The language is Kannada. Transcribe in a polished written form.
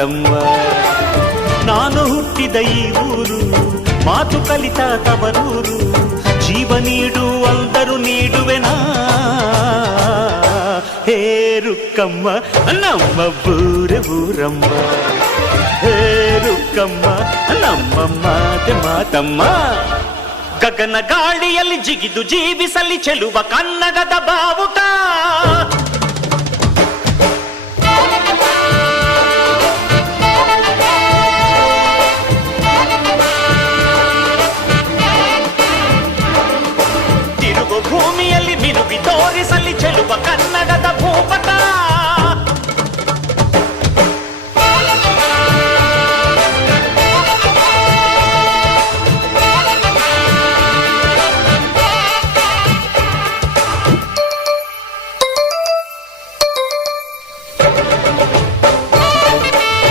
ಮಾತಮ್ಮ. ನಾನು ಹುಟ್ಟಿದ ಈ ಊರು, ಮಾತು ಕಲಿತ ತವರೂರು, ಜೀವ ನೀಡು ಅಂದರು ನೀಡುವೆನಾ. ಹೇ ರುಕ್ಕಮ್ಮ ನಮ್ಮ ಬೂರೆ ಊರಮ್ಮ, ಹೇ ರುಕ್ಕಮ್ಮ ನಮ್ಮ ಮಾತೆ ಮಾತಮ್ಮ. ಗಗನ ಗಾಳಿಯಲ್ಲಿ ಜಿಗಿದು ಜೀವಿಸಲಿ ಚೆಲುವ ಕನ್ನಡದ ಬಾವುಟ.